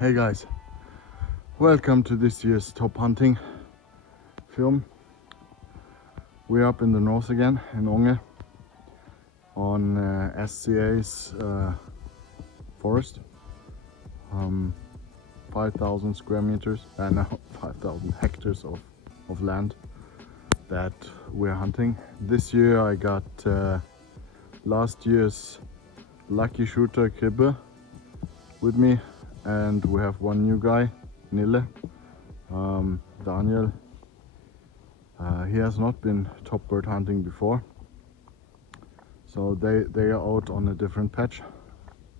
Hey guys, welcome to this year's top hunting film. We're up in the north again in Ånge on SCA's forest. 5,000 square meters, no, 5,000 hectares of land that we're hunting. This year I got last year's lucky shooter Kribbe with me, and we have one new guy, Nille, Daniel. He has not been top bird hunting before, so they are out on a different patch,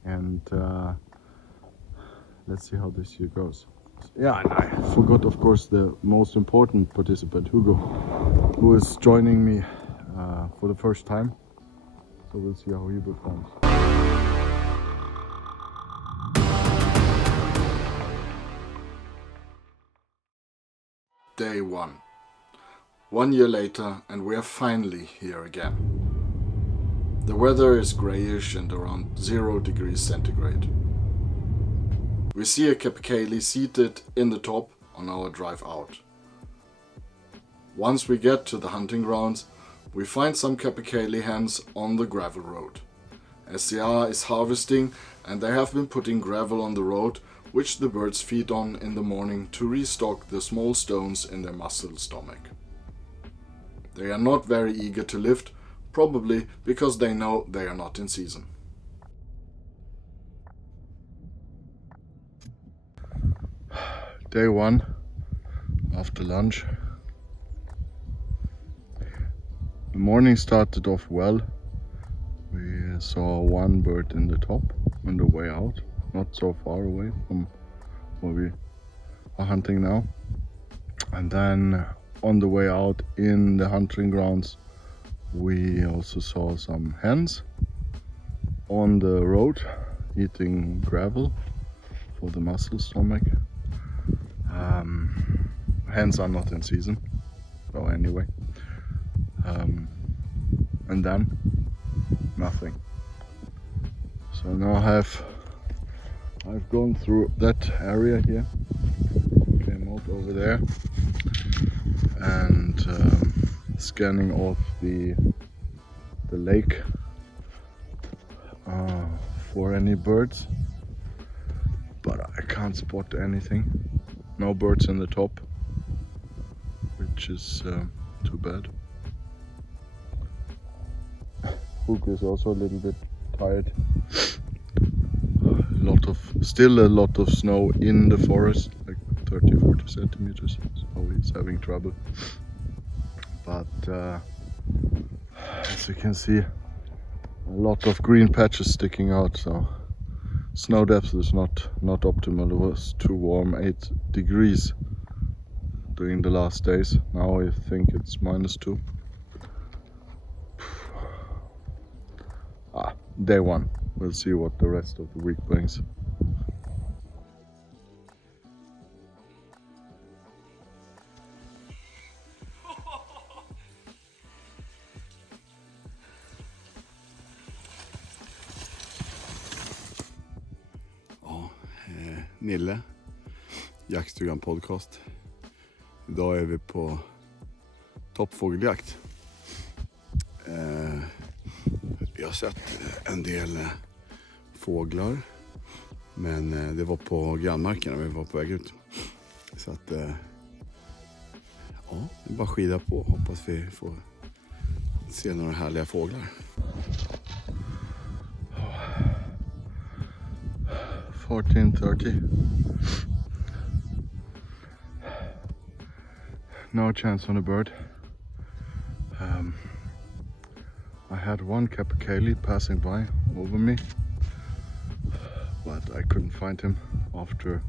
and let's see how this year goes. Yeah, and I forgot, of course, the most important participant, Hugo, who is joining me for the first time. So we'll see how he performs. Day 1. 1 year later, and we are finally here again. The weather is grayish and around 0 degrees centigrade. We see a capercaillie seated in the top on our drive out. Once we get to the hunting grounds, we find some capercaillie hens on the gravel road. SCA is harvesting, and they have been putting gravel on the road, which the birds feed on in the morning to restock the small stones in their muscle stomach. They are not very eager to lift, probably because they know they are not in season. Day 1, after lunch. The morning started off well. We saw one bird in the top on the way out, not so far away from where we are hunting now. And then on the way out in the hunting grounds, we also saw some hens on the road eating gravel for the muscle stomach. Hens are not in season, so anyway. And then nothing. So now I've gone through that area here, came out over there, and scanning off the lake for any birds, but I can't spot anything. No birds in the top, which is too bad. Hook is also a little bit tired. Still a lot of snow in the forest, like 30-40 centimeters, so he's having trouble. But as you can see, a lot of green patches sticking out, so snow depth is not optimal. It was too warm, 8 degrees during the last days. Now I think it's -2. Day 1. We'll see what the rest of the week brings. Nille, Jaktstugan podcast. Idag är vi på toppfågeljakt. Vi har sett en del fåglar, men det var på grannmarken när vi var på väg ut. Så att ja, det är bara skida på. Hoppas vi får se några härliga fåglar. 14:30. No chance on a bird. I had one capercaillie passing by over me, but I couldn't find him after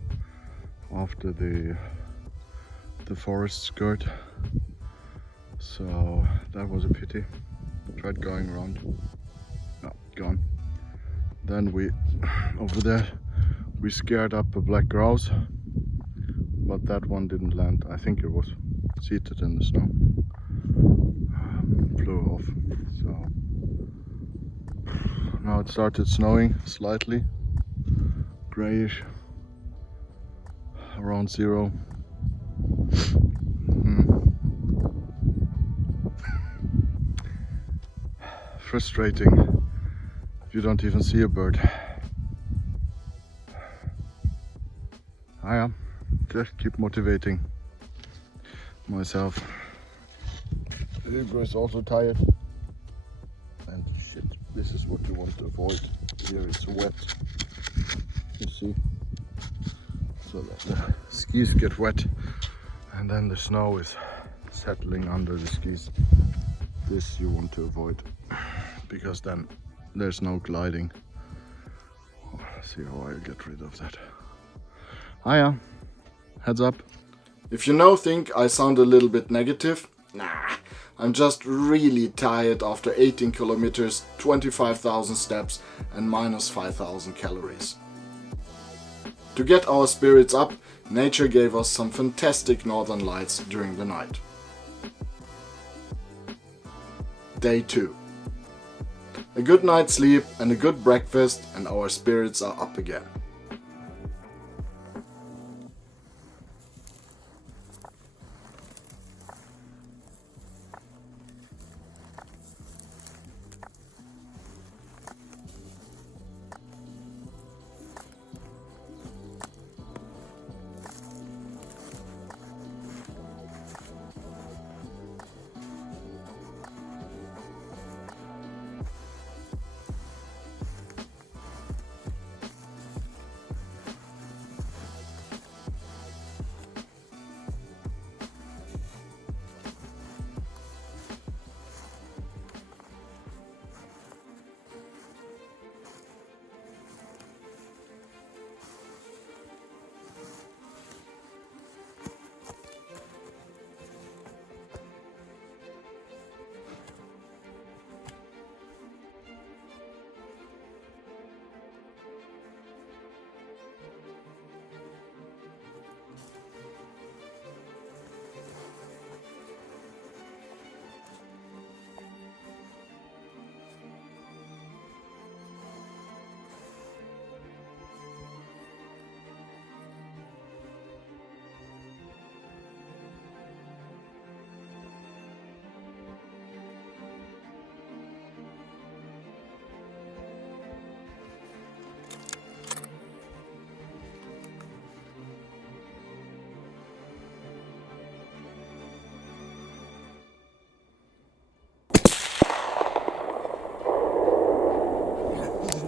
the forest skirt. So that was a pity. Tried going around. No, gone. Then over there we scared up a black grouse, but that one didn't land. I think it was seated in the snow. Flew off. So now it started snowing slightly, grayish, around 0. Frustrating if you don't even see a bird. Yeah, just keep motivating myself. Hugo is also tired. And shit, this is what you want to avoid. Here it's wet. You see? So that the skis get wet and then the snow is settling under the skis. This you want to avoid because then there's no gliding. See how I get rid of that. Hiya, heads up. If you now think I sound a little bit negative, nah, I'm just really tired after 18 kilometers, 25,000 steps and minus 5,000 calories. To get our spirits up, nature gave us some fantastic northern lights during the night. Day 2. A good night's sleep and a good breakfast and our spirits are up again.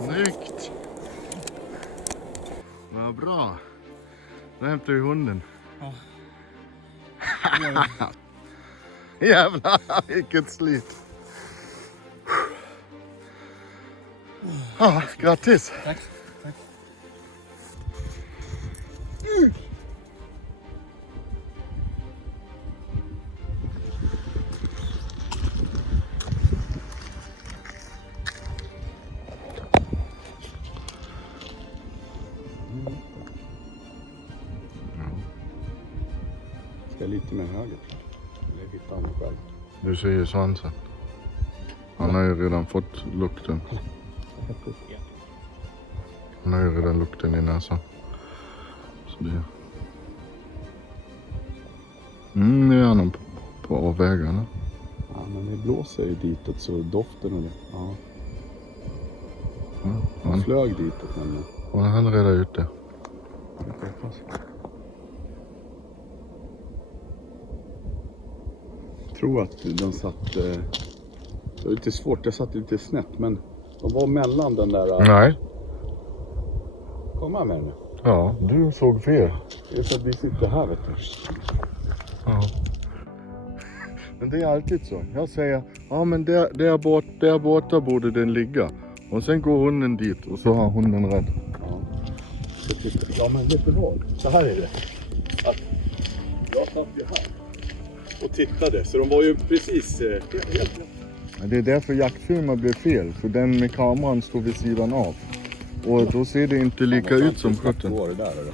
Snyggt! Vad bra! Då hämtar vi hunden. Ja. Jävlar vilket slit! Grattis! Tack. Tack. Ska lite mer höger. Eller hitta honom själv. Du ser ju svansen. Han har ju redan fått lukten. Han har ju redan lukten i näsan. Så det... nu är han på vägarna. Ja, men det blåser ju ditåt så doften och det. Ja. Han flög ditåt men... Och han är redan ute. Jag tror att de satt... Det var lite svårt, jag satt lite snett men de var mellan den där... Nej. Kom här med nu. Ja, du såg fel. Det är så att vi sitter här vet du. Ja. Men det är alltid så. Jag säger, ja men där borta borde den ligga. Och sen går hunden dit och så har hunden rädd. Ja. Ja men vet du vad? Så här är det. Att jag satt ju här och tittade så de var ju precis helt rätt. Det är därför jaktfilmer blir fel. För den med kameran står vid sidan av. Och då ser det inte lika ut som skötten. Var det där eller?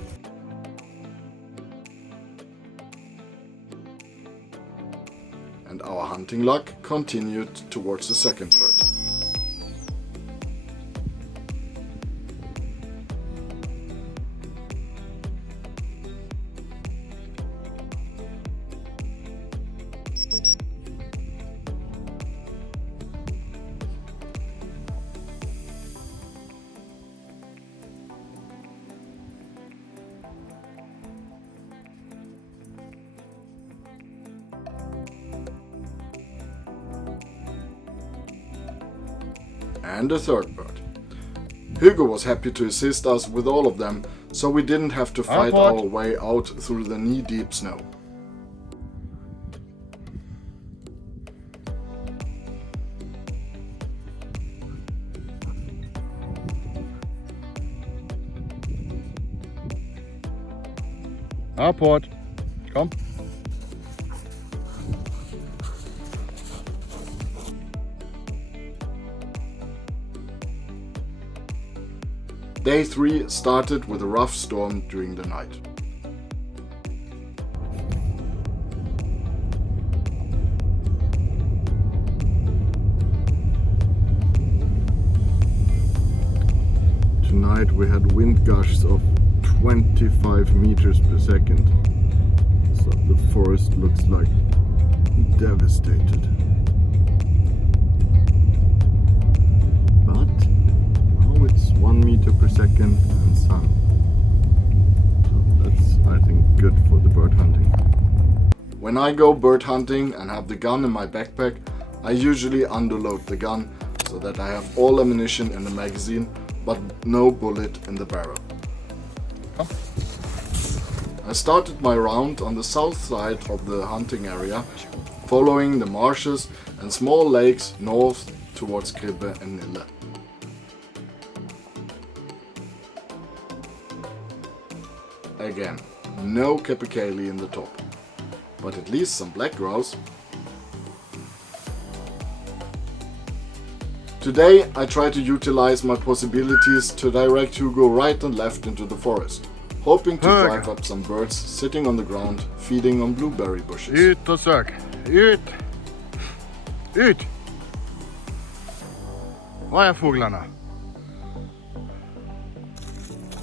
And our hunting luck continued towards the second bird. and a third bird. Hugo was happy to assist us with all of them, so we didn't have to fight our way out through the knee-deep snow. Apport, kom. Day 3 started with a rough storm during the night. Tonight we had wind gusts of 25 meters per second, so the forest looks like devastated. But now it's 1 meter per second and sun. So that's, I think, good for the bird hunting. When I go bird hunting and have the gun in my backpack, I usually underload the gun so that I have all ammunition in the magazine but no bullet in the barrel. I started my round on the south side of the hunting area, following the marshes and small lakes north towards Kribbe and Nille. Again, no capercaillie in the top, but at least some black grouse. Today I try to utilize my possibilities to direct Hugo right and left into the forest, hoping to drive up some birds sitting on the ground feeding on blueberry bushes. Ut och sök. Ut! Ut! Var är fåglarna?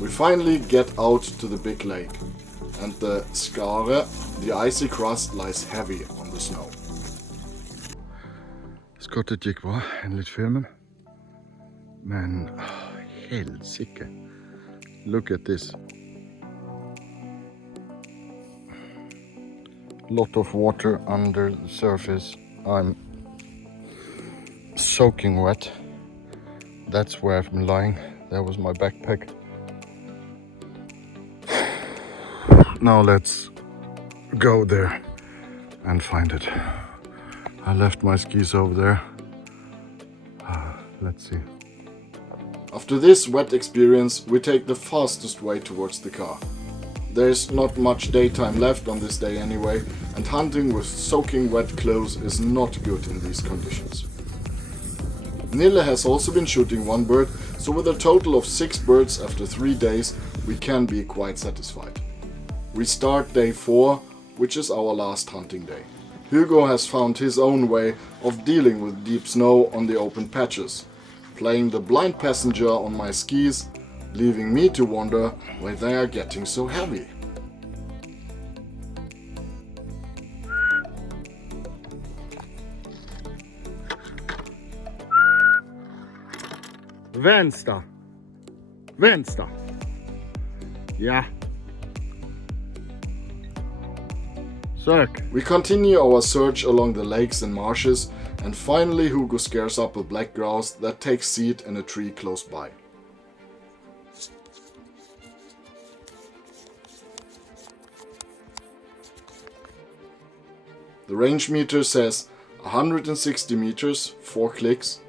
We finally get out to the big lake, and the Skare, the icy crust, lies heavy on the snow. Skottet gick bra enligt filmen. Men helsike. Look at this. Lot of water under the surface. I'm soaking wet. That's where I'm lying. That was my backpack. Now let's go there and find it. I left my skis over there. Let's see. After this wet experience, we take the fastest way towards the car. There's not much daytime left on this day anyway, and hunting with soaking wet clothes is not good in these conditions. Nille has also been shooting one bird, so with a total of 6 birds after 3 days, we can be quite satisfied. We start day 4, which is our last hunting day. Hugo has found his own way of dealing with deep snow on the open patches, playing the blind passenger on my skis, leaving me to wonder why they are getting so heavy. Vänster. Vänster. Ja. Sök. We continue our search along the lakes and marshes, and finally Hugo scares up a black grouse that takes seat in a tree close by. The range meter says 160 meters, 4 clicks.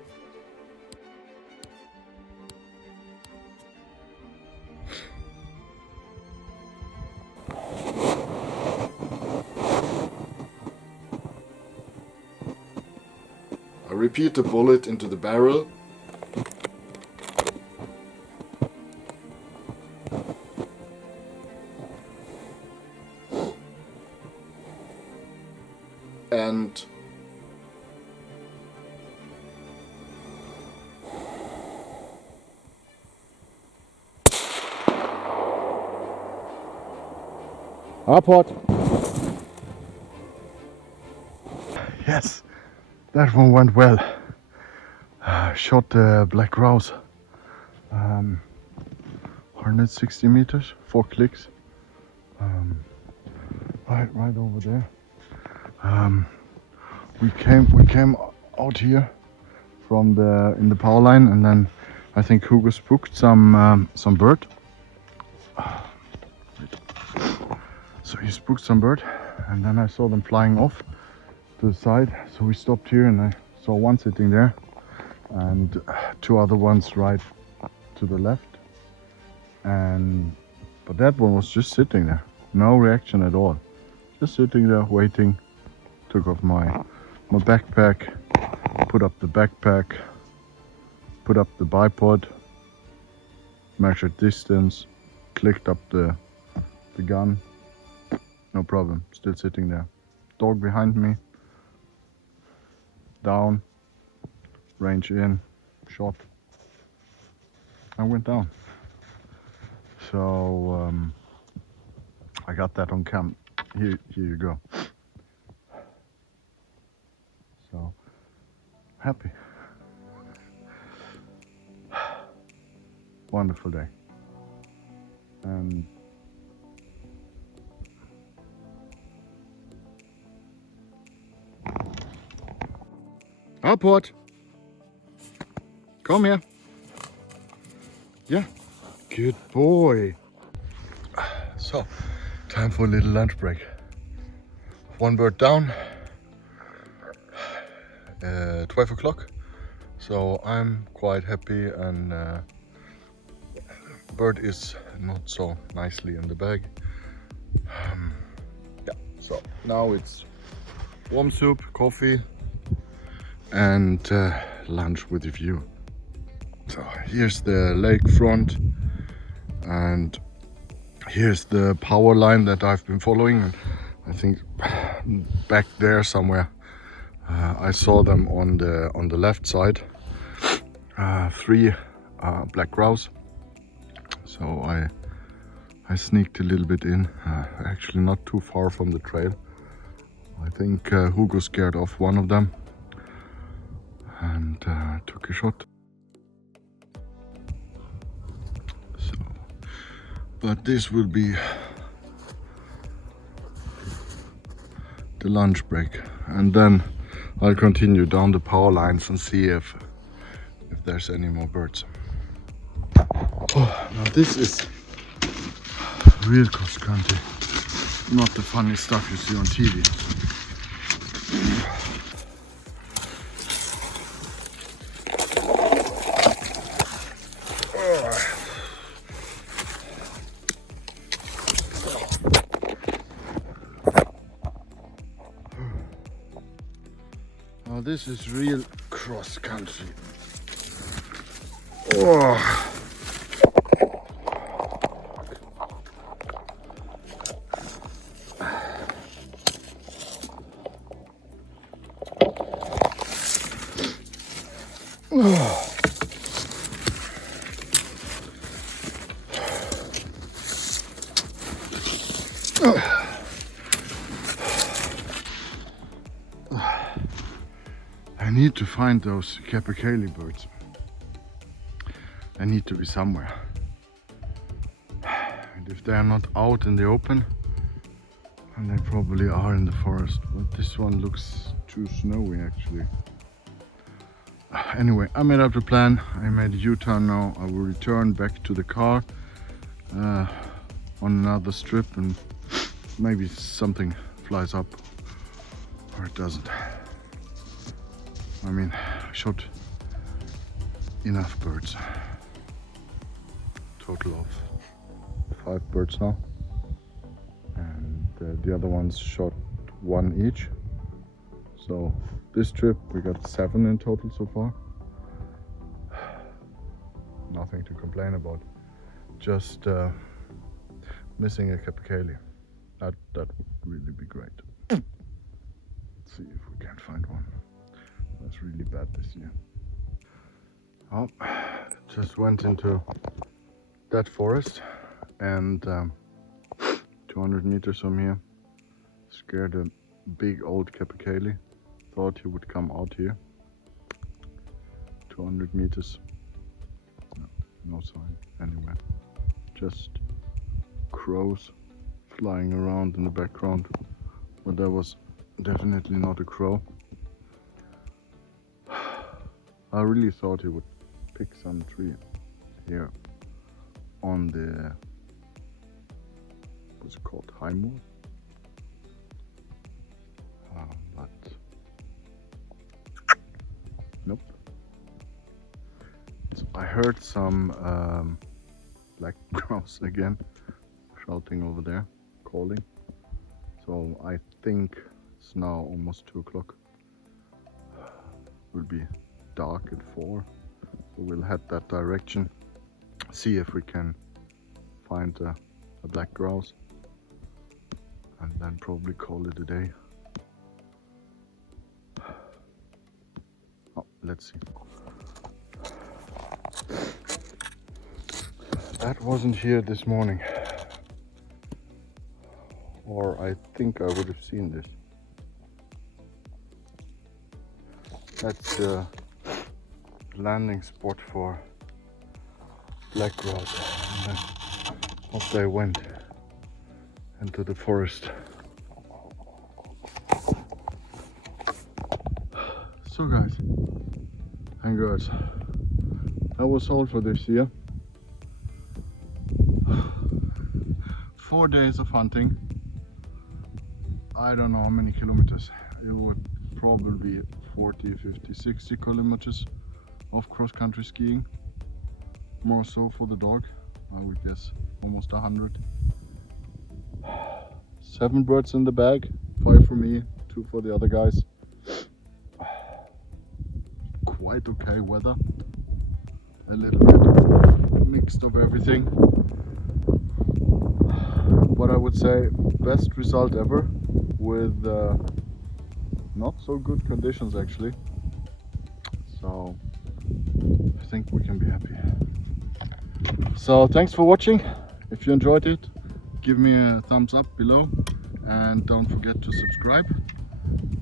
I repeat the bullet into the barrel. And Apport. Yes, that one went well. Shot the black grouse. 160 meters, 4 clicks. Right over there. We came out here from in the power line, and then I think Hugo spooked some bird. So he spooked some bird, and then I saw them flying off to the side. So we stopped here, and I saw one sitting there, and two other ones right to the left. But that one was just sitting there, no reaction at all, just sitting there waiting. Took off my backpack, put up the backpack, put up the bipod, measured distance, clicked up the gun, no problem, still sitting there. Dog behind me, down, range in, shot, I went down. So I got that on cam. Here you go. So happy. Wonderful day. And Alport, come here. Yeah, good boy. So, time for a little lunch break. One bird down, 12 o'clock. So I'm quite happy, and bird is not so nicely in the bag. Yeah, so now it's warm soup, coffee, and lunch with a view. So here's the lake front, and here's the power line that I've been following. And I think back there somewhere I saw them on the left side. 3 black grouse. So I sneaked a little bit in, actually not too far from the trail. I think Hugo scared off one of them and took a shot. So, but this will be the lunch break, and then I'll continue down the power lines and see if there's any more birds. Oh, now this is real cross country, not the funny stuff you see on TV. Now this is real cross country. Oh. I need to find those capercaillie birds. I need to be somewhere. And if they are not out in the open, and they probably are in the forest, but this one looks too snowy actually. Anyway, I made up the plan. I made a U-turn now. I will return back to the car on another strip, and maybe something flies up or it doesn't. I mean, I shot enough birds. Total of 5 birds now, and the other ones shot 1 each. So this trip we got 7 in total so far. Nothing to complain about. Just missing a capercaillie. That would really be great. Let's see if we can find one. That's really bad this year. Oh, just went into that forest, and 200 meters from here scared a big old capercaillie. Thought he would come out here. 200 meters. No sign anywhere. Just crows flying around in the background, but that was definitely not a crow. I really thought he would pick some tree here on the, what's it called, high moor. But nope. So I heard some black grouse again shouting over there, calling. So I think it's now almost 2 o'clock. Will be dark at 4, so we'll head that direction, see if we can find a black grouse, and then probably call it a day. Oh, let's see. That wasn't here this morning, or I think I would have seen this. That's the landing spot for black grouse, and then off they went into the forest. So guys and girls, that was all for this year. 4 days of hunting. I don't know how many kilometers. It would probably be 40, 50, 60 kilometers of cross-country skiing. More so for the dog, I would guess almost 100. 7 birds in the bag, 5 for me, 2 for the other guys. Quite okay weather, a little bit mixed of everything. But I would say best result ever with not so good conditions actually. So I think we can be happy. So thanks for watching. If you enjoyed it, give me a thumbs up below and don't forget to subscribe,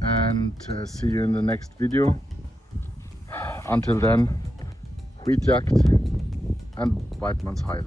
and see you in the next video. Until then, skitjakt and Weidmannsheil.